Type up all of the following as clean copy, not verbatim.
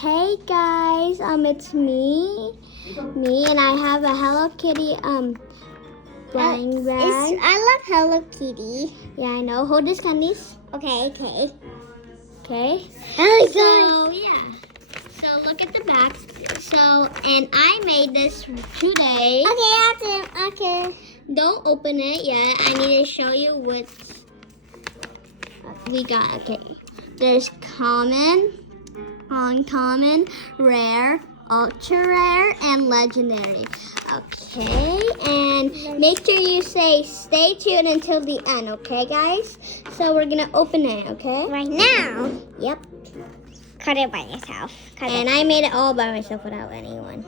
Hey guys, it's me, and I have a Hello Kitty blind bag. I love Hello Kitty. Yeah, I know. Hold this, candies. Okay. Okay. Oh, So yeah. So look at the back. So and I made this today. Okay. Don't open it yet. I need to show you what we got. Okay. There's common, uncommon, rare, ultra rare, and legendary. Okay, and make sure you stay tuned until the end, okay guys? So we're gonna open it, okay? Right now. Yep. Cut it by yourself. And I made it all by myself without anyone.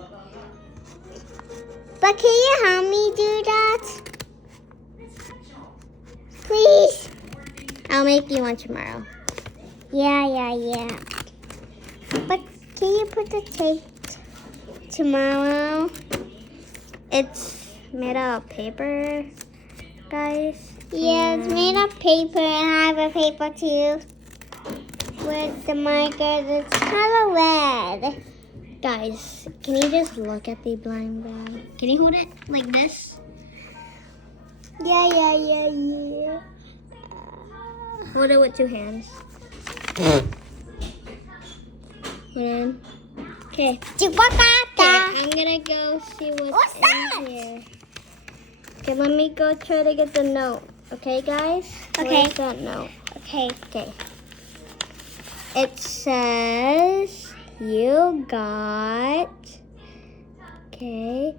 But can you help me do that? Please. I'll make you one tomorrow. Yeah. But can you put the tape tomorrow? It's made out of paper, guys. Yeah, it's made of paper, and I have a paper too. With the marker that's color red. Guys, can you just look at the blind bag? Can you hold it like this? Yeah. Hold it with two hands. Hold on. Okay. I'm gonna go see what's in here. Okay, let me go try to get the note. Okay, guys? Okay. Where's that note? Okay. It says you got. Okay.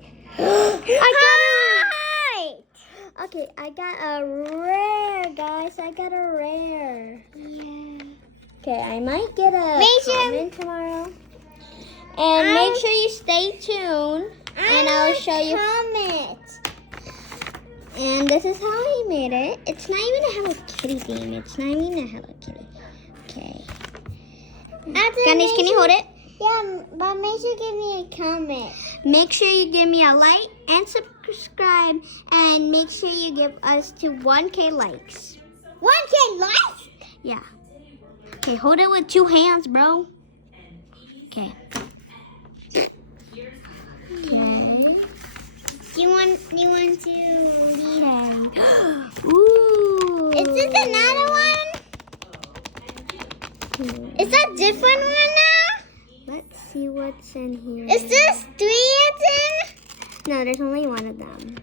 Okay, I got a rare, guys. I got a rare. Yeah. Okay, I might get a common tomorrow. And I'll- make sure you stay tuned, and I'll show you. Comment. And this is how I made it. It's not even a Hello Kitty theme. It's not even a Hello Kitty. Okay. Ganesh, can you hold it? Yeah, but make sure you give me a comment. Make sure you give me a like and subscribe, and make sure you give us to 1K likes. 1K likes? Yeah. Okay, hold it with two hands, bro. Okay. Do you want to lead it? Ooh. Is this another one? Is that different one now? Let's see what's in here. Is this 3 it's in? No, there's only one of them.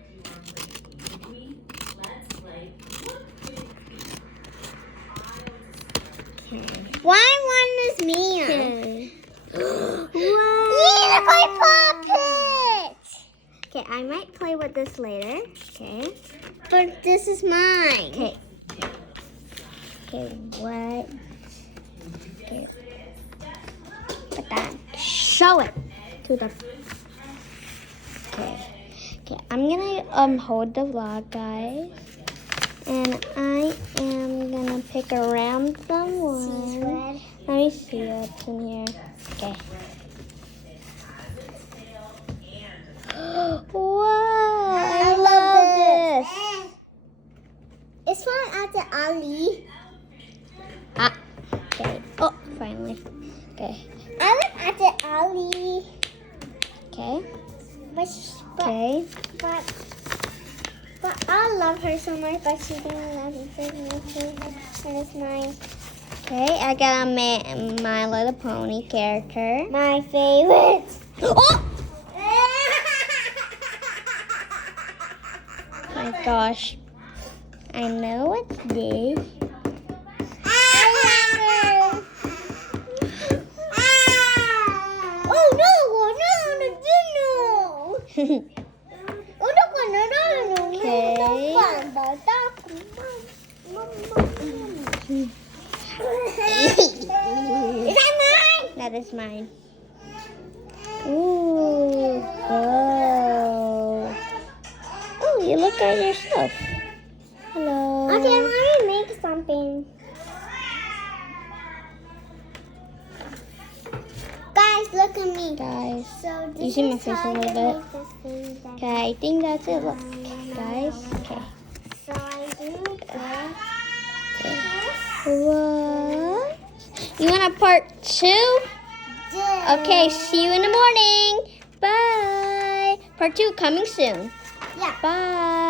Okay. Why one is me? Okay. Yeah, look, I pop it! Okay, I might play with this later. Okay. But this is mine. Okay. Okay, what? Okay. Put that. Show it to the. Okay. Okay, I'm gonna hold the vlog, guys. And I am gonna pick a random one. Let me see what's in here. Okay. Whoa! I love this. It's from at the alley. Okay. Oh, finally. Okay. I live at the alley. Okay. Okay. But I love her so much, but she didn't love me so much. And it's mine. Okay, I got a My Little Pony character. My favorite. Oh! My gosh. I know what's this. Is that mine? That is mine. Ooh, whoa. Oh, you look at yourself. Hello. Okay, let me make something. Guys, look at me. Guys, So you see my face a little bit? Okay, I think that's it. Look, guys. Okay. So I do this. What? You want a part 2? Okay, see you in the morning. Bye. Part 2 coming soon. Yeah. Bye.